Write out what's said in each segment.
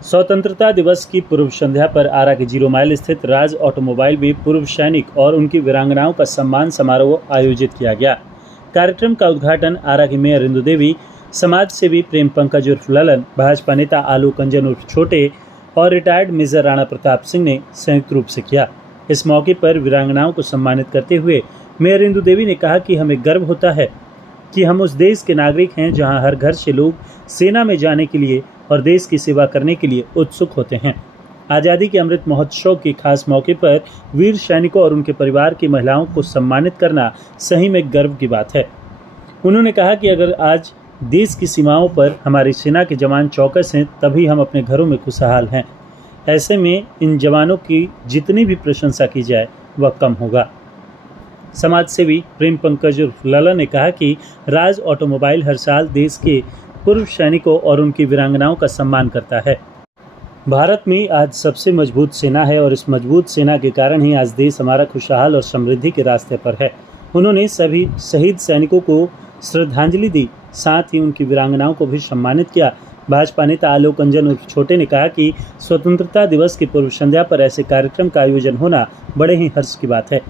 स्वतंत्रता दिवस की पूर्व संध्या पर आरा के 0 माइल स्थित राज ऑटोमोबाइल में पूर्व सैनिक और उनकी वीरांगनाओं का सम्मान समारोह आयोजित किया गया। कार्यक्रम का उद्घाटन आरा की मेयर इंदु देवी, समाज सेवी प्रेम पंकज उर्फ ललन, भाजपा नेता आलोक अंजन उर्फ छोटे और रिटायर्ड मेजर राणा प्रताप सिंह ने संयुक्त रूप से किया। इस मौके पर वीरांगनाओं को सम्मानित करते हुए मेयर इंदु देवी ने कहा कि हमें गर्व होता है कि हम उस देश के नागरिक हैं जहां हर घर से लोग सेना में जाने के लिए और देश की सेवा करने के लिए उत्सुक होते हैं। आज़ादी के अमृत महोत्सव के खास मौके पर वीर सैनिकों और उनके परिवार की महिलाओं को सम्मानित करना सही में गर्व की बात है। उन्होंने कहा कि अगर आज देश की सीमाओं पर हमारी सेना के जवान चौकस हैं, तभी हम अपने घरों में खुशहाल हैं। ऐसे में इन जवानों की जितनी भी प्रशंसा की जाए वह कम होगा। समाज सेवी प्रेम पंकज उर्फ ललन ने कहा कि राज ऑटोमोबाइल हर साल देश के पूर्व सैनिकों और उनकी वीरांगनाओं का सम्मान करता है। भारत में आज सबसे मजबूत सेना है और इस मजबूत सेना के कारण ही आज देश हमारा खुशहाल और समृद्धि के रास्ते पर है। उन्होंने सभी शहीद सैनिकों को श्रद्धांजलि दी, साथ ही उनकी वीरांगनाओं को भी सम्मानित किया। भाजपा नेता आलोक अंजन उर्फ छोटे ने कहा कि स्वतंत्रता दिवस की पूर्व संध्या पर ऐसे कार्यक्रम का आयोजन होना बड़े ही हर्ष की बात है।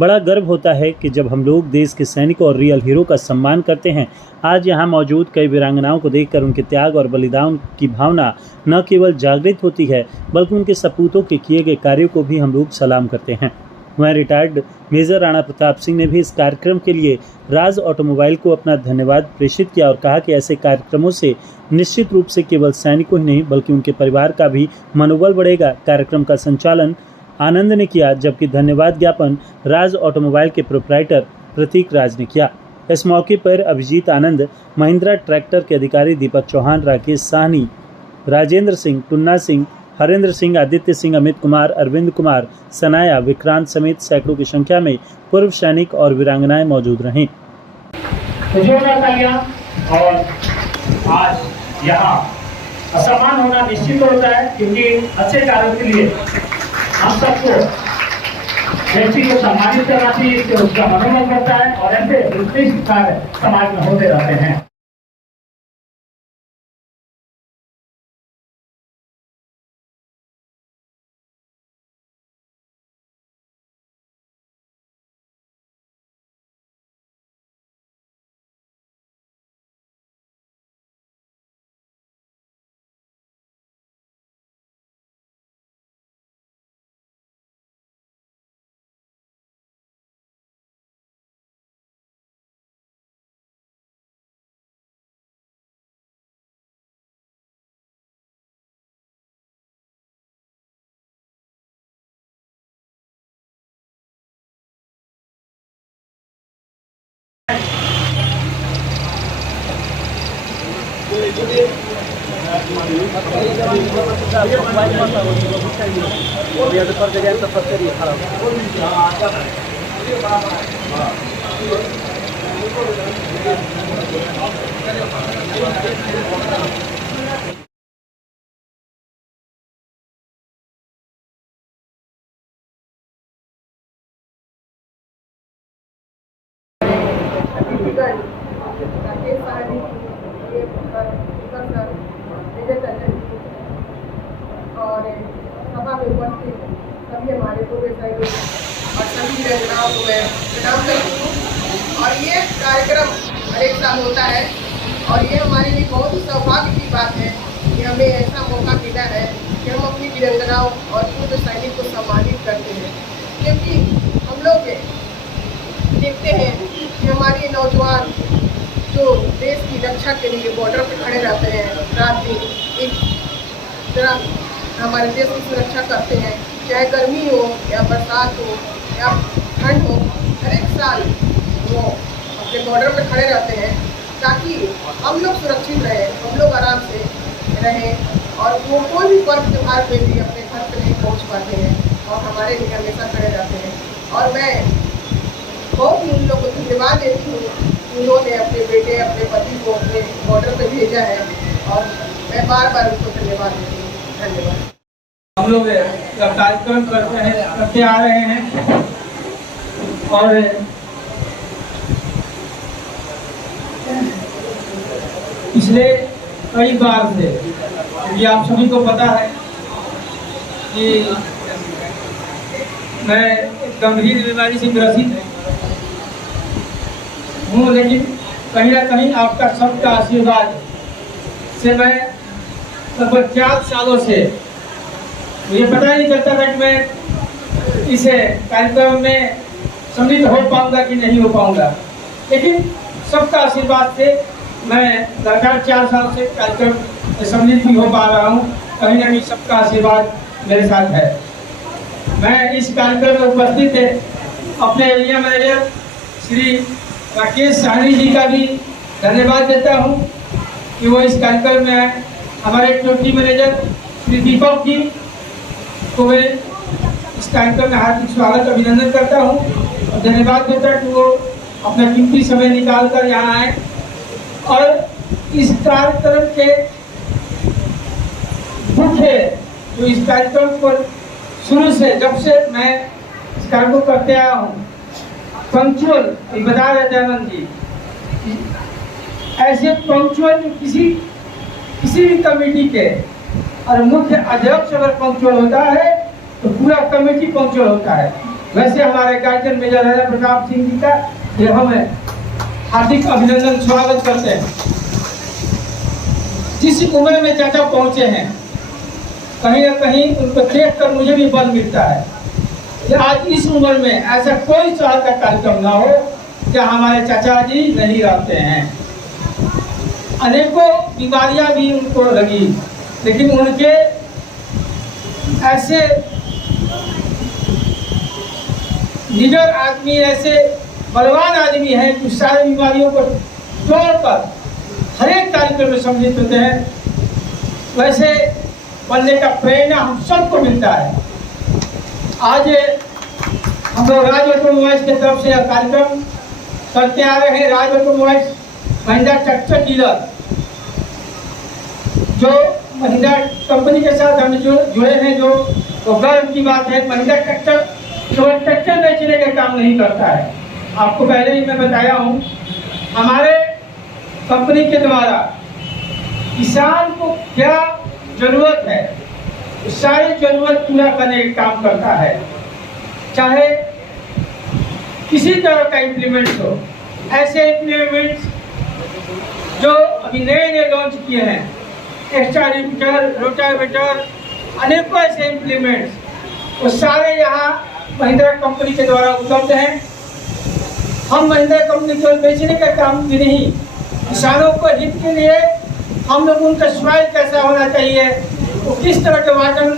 बड़ा गर्व होता है कि जब हम लोग देश के सैनिकों और रियल हीरो का सम्मान करते हैं। आज यहाँ मौजूद कई वीरांगनाओं को देखकर उनके त्याग और बलिदान की भावना न केवल जागृत होती है, बल्कि उनके सपूतों के किए गए कार्यों को भी हम लोग सलाम करते हैं। वहीं रिटायर्ड मेजर राणा प्रताप सिंह ने भी इस कार्यक्रम के लिए राज ऑटोमोबाइल को अपना धन्यवाद प्रेषित किया और कहा कि ऐसे कार्यक्रमों से निश्चित रूप से केवल सैनिकों ही नहीं बल्कि उनके परिवार का भी मनोबल बढ़ेगा। कार्यक्रम का संचालन आनंद ने किया, जबकि धन्यवाद ज्ञापन राज ऑटोमोबाइल के प्रोप्राइटर प्रतीक राज ने किया। इस मौके पर अभिजीत आनंद, महिंद्रा ट्रैक्टर के अधिकारी दीपक चौहान, राकेश साहनी, राजेंद्र सिंह, टुन्ना सिंह, हरेंद्र सिंह, आदित्य सिंह, अमित कुमार, अरविंद कुमार, सनाया, विक्रांत समेत सैकड़ों की संख्या में पूर्व सैनिक और वीरांगनाएं मौजूद रहीं। और आज यहाँ सम्मान होना निश्चित होता है, क्योंकि अच्छे कार्य के लिए हम सबको व्यक्ति को सम्मानित करना चाहिए, इससे उसका मनोबल बढ़ता है और ऐसे उत्कृष्ट कार्य समाज में होते रहते हैं। और सभा में उपस्थित सभी हमारे पूर्व सैनिक और सभी वीरांगनाओं को मैं प्रणाम करती हूँ। और ये कार्यक्रम हर एक साल होता है और ये हमारे लिए बहुत ही सौभाग्य की बात है कि हमें ऐसा मौका मिला है कि हम अपनी वीरांगनाओं और पूर्व सैनिक को सम्मानित करते हैं। क्योंकि हम लोग देखते हैं कि हमारे नौजवान जो देश की रक्षा के लिए बॉर्डर पर खड़े रहते हैं, रात दिन एक तरह हमारे देश की सुरक्षा करते हैं, चाहे गर्मी हो या बरसात हो या ठंड हो। हर एक साल वो अपने बॉर्डर पर खड़े रहते हैं ताकि हम लोग सुरक्षित रहें, हम लोग आराम से रहें और वो कोई भी पर्व त्योहार पे भी अपने घर पर नहीं पहुँच पाते हैं और हमारे लिए हमेशा खड़े रहते हैं। और मैं बहुत ही उन लोग को धन्यवाद देती हूँ, उन्होंने अपने बेटे अपने पति को अपने बॉर्डर पे भेजा है और मैं बार बार उनको धन्यवाद देती हूँ। धन्यवाद। हम लोग कार्यक्रम करते आ रहे हैं और पिछले कई बार से ये आप सभी को पता है कि मैं एक गंभीर बीमारी से ग्रसित हूँ, लेकिन कहीं ना कहीं आपका सबका आशीर्वाद से मैं लगभग 4 सालों से मुझे पता ही नहीं चलता था कि मैं इस कार्यक्रम में सम्मिलित हो पाऊंगा कि नहीं हो पाऊंगा, लेकिन सबका आशीर्वाद से मैं लगातार 4 साल से कार्यक्रम में सम्मिलित भी हो पा रहा हूँ। कहीं ना कहीं सबका आशीर्वाद मेरे साथ है। मैं इस कार्यक्रम में उपस्थित है अपने एरिया मैनेजर श्री राकेश साहनी जी का भी धन्यवाद देता हूँ कि वो इस कार्यक्रम में आए। हमारे डिप्टी मैनेजर श्री दीपक जी को मैं इस कार्यक्रम में हार्दिक स्वागत अभिनंदन करता हूँ और धन्यवाद देता कि वो अपना कीमती समय निकाल कर यहाँ आए और इस कार्यक्रम के मुख्य जो इस कार्यक्रम को शुरू से जब से मैं इस कार्य को करते आया हूँ पंक्चुअल बता रहे थे आनंद जी, ऐसे पंक्चुअल जो किसी भी कमेटी के और मुख्य अध्यक्ष अगर पंक्चुअल होता है तो पूरा कमेटी पंक्चुअल होता है। वैसे हमारे गार्जियन मेजर राजा प्रताप सिंह जी का ये हम हार्दिक अभिनंदन स्वागत करते हैं। जिस उम्र में चाचा पहुंचे हैं कहीं ना कहीं उनको देख कर मुझे भी बल मिलता है कि आज इस उम्र में ऐसा कोई साल का कार्यक्रम ना हो जहाँ हमारे चाचा जी नहीं रहते हैं। अनेकों बीमारियां भी उनको लगी, लेकिन उनके ऐसे निडर आदमी, ऐसे बलवान आदमी है कि सारी बीमारियों को तोड़कर हर एक कार्यक्रम में सम्मिलित होते हैं। वैसे बनने का प्रेरणा हम सबको मिलता है। आज हम लोग राज ऑटोमोबाइल्स की तरफ से यह कार्यक्रम करते आ रहे हैं। राज ऑटोमोबाइल्स महिंद्रा ट्रैक्टर डीलर जो महिंद्रा कंपनी के साथ हम जुड़े हैं, जो तो गर्व की बात है। महिंद्रा ट्रैक्टर केवल ट्रैक्टर बेचने का काम नहीं करता है। आपको पहले ही मैं बताया हूँ, हमारे कंपनी के द्वारा किसान को क्या जरूरत है सारी जरूरत पूरा करने का काम करता है। चाहे किसी तरह का इम्प्लीमेंट्स हो, ऐसे इम्प्लीमेंट्स जो अभी नए लॉन्च किए हैं, एक्स्ट्रा रिपीटर, रोटावेटर, अनेकों ऐसे इम्प्लीमेंट्स वो सारे यहाँ महिंद्रा कंपनी के द्वारा उपलब्ध हैं। हम महिंद्रा कंपनी केवल बेचने का काम भी नहीं, किसानों को हित के लिए हम लोग उनका सॉइल कैसा होना चाहिए, वो किस तरह के वाटर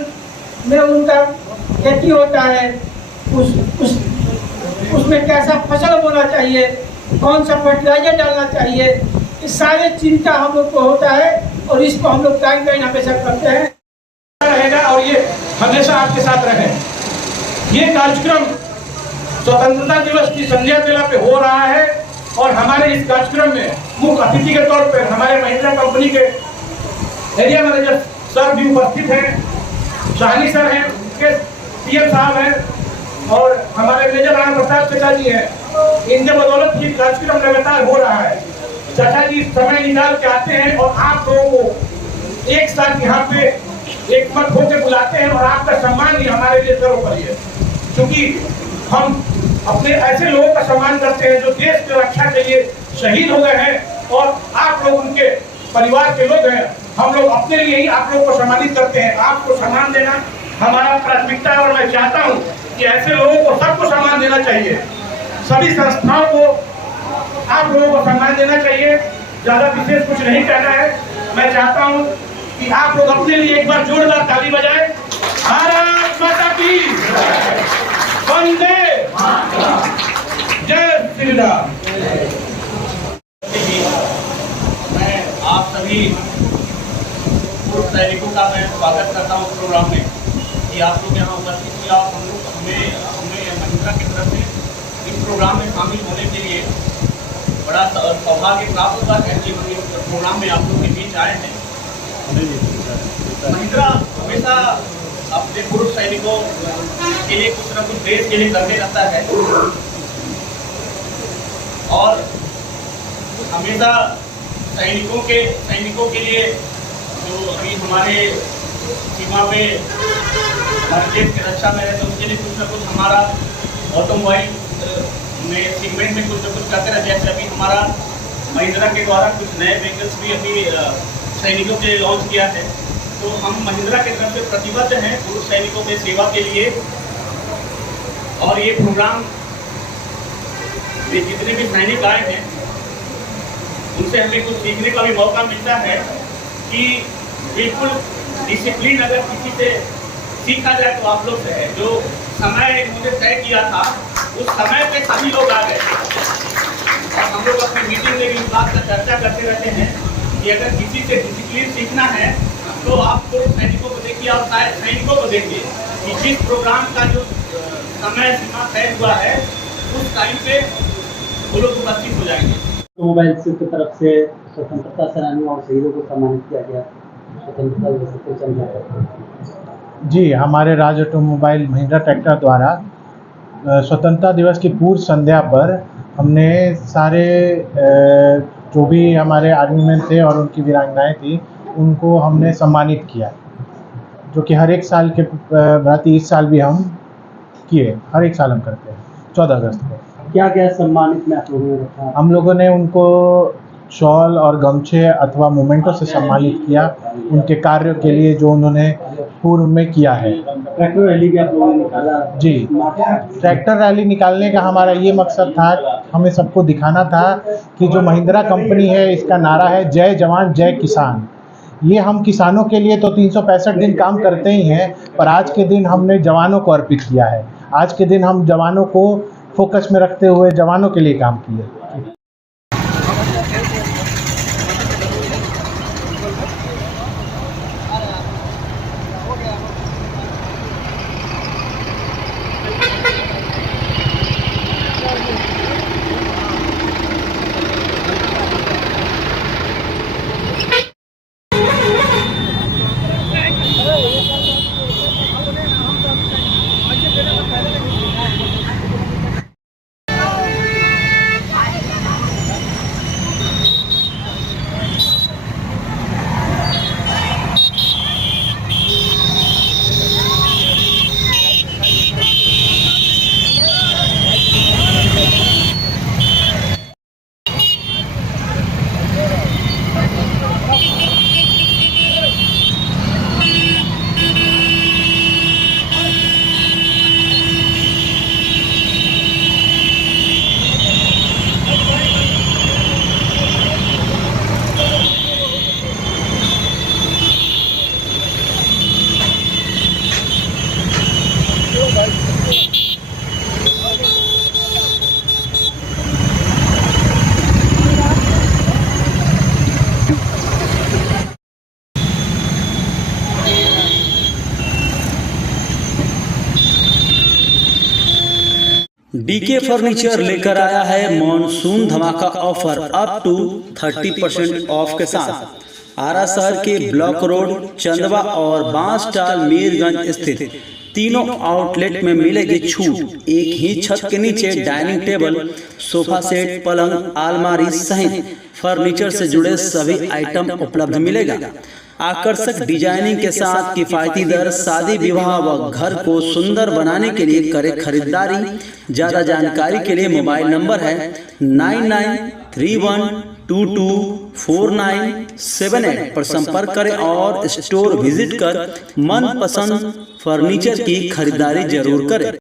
में उनका खेती होता है, उसमें कैसा फसल बोना चाहिए, कौन सा फर्टिलाइजर डालना चाहिए, इस सारे चिंता हम लोग को होता है और इसको हम लोग गाइडलाइन हमेशा करते हैं रहेगा और ये हमेशा आपके साथ रहे। ये कार्यक्रम स्वतंत्रता दिवस की संध्या बेला पे हो रहा है और हमारे इस कार्यक्रम में मुख्य अतिथि के तौर पर हमारे महिंद्रा कंपनी के एरिया मैनेजर सर भी उपस्थित हैं, शाहनी सर हैं, उनके सीएम साहब हैं और हमारे मेजर राणा प्रताप चाचा जी हैं। इनके बदौलत ये कार्यक्रम लगातार हो रहा है। चाचा जी समय निकाल के आते हैं और आप लोगों को एक साथ यहाँ पे एक मत होकर बुलाते हैं और आपका सम्मान ही हमारे लिए सर्वोपरि है, क्योंकि हम अपने ऐसे लोगों का सम्मान करते हैं जो देश की रक्षा के लिए शहीद हो गए हैं और आप लोग उनके परिवार के लोग हैं। हम लोग अपने लिए ही आप लोग को सम्मानित करते हैं। आपको सम्मान देना हमारा प्राथमिकता है और मैं चाहता हूँ कि ऐसे लोगों को सबको सम्मान देना चाहिए। सभी संस्थाओं को आप लोगों को सम्मान देना चाहिए। ज़्यादा विशेष कुछ नहीं कहना है। मैं चाहता हूँ कि आप लोग अपने लिए एक बार जोरदार ताली बजाएं। भारत माता की वंदे जय श्री राम। मैं आप सभी पूर्व सैनिकों का मैं स्वागत करता हूँ प्रोग्राम में कि आप लोग यहाँ उपस्थित किया। हमें महिंद्रा की तरफ से इस प्रोग्राम में शामिल होने के लिए बड़ा सौभाग्य प्राप्त हुआ है कि इस प्रोग्राम में आप लोग के बीच आए हैं। महिंद्रा हमेशा अपने पूर्व सैनिकों के लिए कुछ न कुछ देश के लिए करते रहता है और हमेशा सैनिकों के लिए जो अभी हमारे सीमा पे हमारे देश की रक्षा में है, तो उनके लिए कुछ ना कुछ हमारा ऑटोमोबाइल में सेगमेंट में कुछ ना कुछ करते रहे। जैसे अभी हमारा महिंद्रा के द्वारा कुछ नए व्हीकल्स भी अभी सैनिकों के लिए लॉन्च किया है। तो हम महिंद्रा की तरफ से प्रतिबद्ध हैं पूर्व सैनिकों के सेवा के लिए। और ये प्रोग्राम में जितने भी सैनिक आए हैं उनसे हमें कुछ सीखने का भी मौका मिलता है कि बिल्कुल डिसिप्लिन अगर किसी से सीखा जाए तो आप लोग से है। जो समय इन्होंने तय किया था उस समय पे सभी लोग आ गए। और हम लोग अपनी मीटिंग में भी इस बात पर चर्चा करते रहते हैं कि अगर किसी से डिसिप्लिन सीखना है तो आपको सैनिकों को देखिए और सैनिकों को देखिए कि जिस प्रोग्राम का जो समय सीमा तय हुआ है उस टाइम पे वो लोग उपस्थित हो जाएंगे। मोबाइल की तरफ से स्वतंत्रता सेनानियों और शहीदों को सम्मानित किया गया। स्वतंत्रता दिवस को चल जी, हमारे राज ऑटोमोबाइल महिंद्रा ट्रैक्टर द्वारा स्वतंत्रता दिवस की पूर्व संध्या पर हमने सारे जो भी हमारे आर्मी मैन थे और उनकी वीरांगनाएं थी उनको हमने सम्मानित किया, जो कि हर एक साल के भांति इस साल भी हम किए। हर एक साल हम करते हैं 14 अगस्त को। क्या क्या सम्मानित में आप लोगों ने रखा? हम लोगों ने उनको शॉल और गमछे अथवा मोमेंटो से सम्मानित किया उनके कार्यों के लिए जो उन्होंने पूर्व में किया है। ट्रैक्टर रैली भी आप लोगों ने निकाला? जी, ट्रैक्टर रैली निकालने का हमारा ये मकसद था, हमें सबको दिखाना था कि जो महिंद्रा कंपनी है इसका नारा है जय जवान जय किसान। ये हम किसानों के लिए तो 365 दिन काम करते ही हैं, पर आज के दिन हमने जवानों को अर्पित किया है। आज के दिन हम जवानों को फोकस में रखते हुए जवानों के लिए काम किए। डीके फर्नीचर लेकर आया है मॉनसून धमाका ऑफर अप टू 30% ऑफ के साथ। आरा शहर के ब्लॉक रोड, चंदवा और बांसटाल मीरगंज स्थित तीनों आउटलेट में मिलेगी छूट। एक ही छत के नीचे डाइनिंग टेबल, सोफा सेट, पलंग, अलमारी सहित फर्नीचर से जुड़े सभी आइटम उपलब्ध मिलेगा। आकर्षक डिजाइनिंग के साथ किफायती दर। शादी विवाह व घर को सुंदर बनाने के लिए करें खरीदारी। ज्यादा जानकारी के लिए मोबाइल नंबर है 9931224978 पर संपर्क करें और स्टोर विजिट कर मनपसंद फर्नीचर की खरीदारी जरूर करें।